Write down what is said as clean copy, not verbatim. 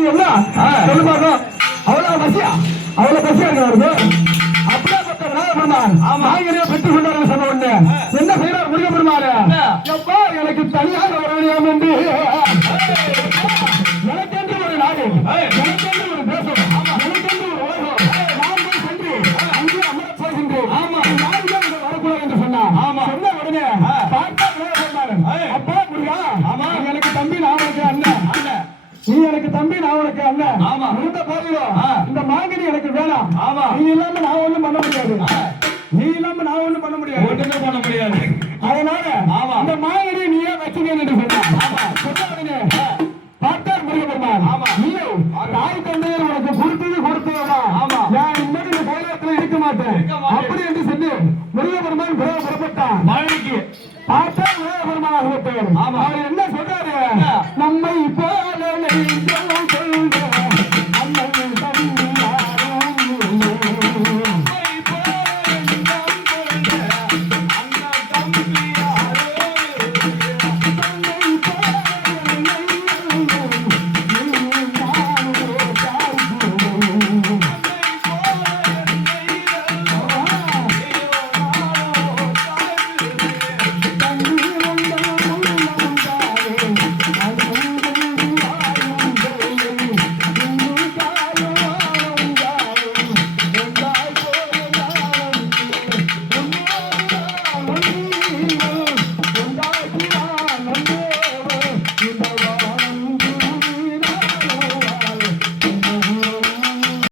சொல்லுமா அவ்வளவு பசியா இருக்கு வருது அப்படியே பெற்றுக் கொண்டாரு சொன்ன உடனே என்ன செய்யறார் முருகப்பெருமாறு எப்பா எனக்கு தனியாக வர முடியும் என்று எனக்கென்று ஒரு நாடு எனக்கென்று ஒரு தேசம் எனக்கென்று ஒரு உலகம் நான் போய் சென்று அங்கே அமர போகின்றேன் வரக்கூடாது என்று சொன்னார் சொன்ன உடனே பார்த்தா சொன்னாரு அப்பா முருகா எனக்கு தம்பி நான் உனக்கு அண்ணன் நீ எனக்கு தம்பி நான் உனக்கு அண்ணன் இருந்த போதிலும் இந்த மாங்கனி எனக்கு வேணாம் நீ இல்லாம நான் ஒண்ணும் பண்ண முடியாது ஒண்ணுமே பண்ண முடியாது அதனால அந்த மாங்கனி நீயே வச்சுக்கேன் என்று சொன்னார் பார்த்தார் முருகப்பெருமான் நீயும் தாய்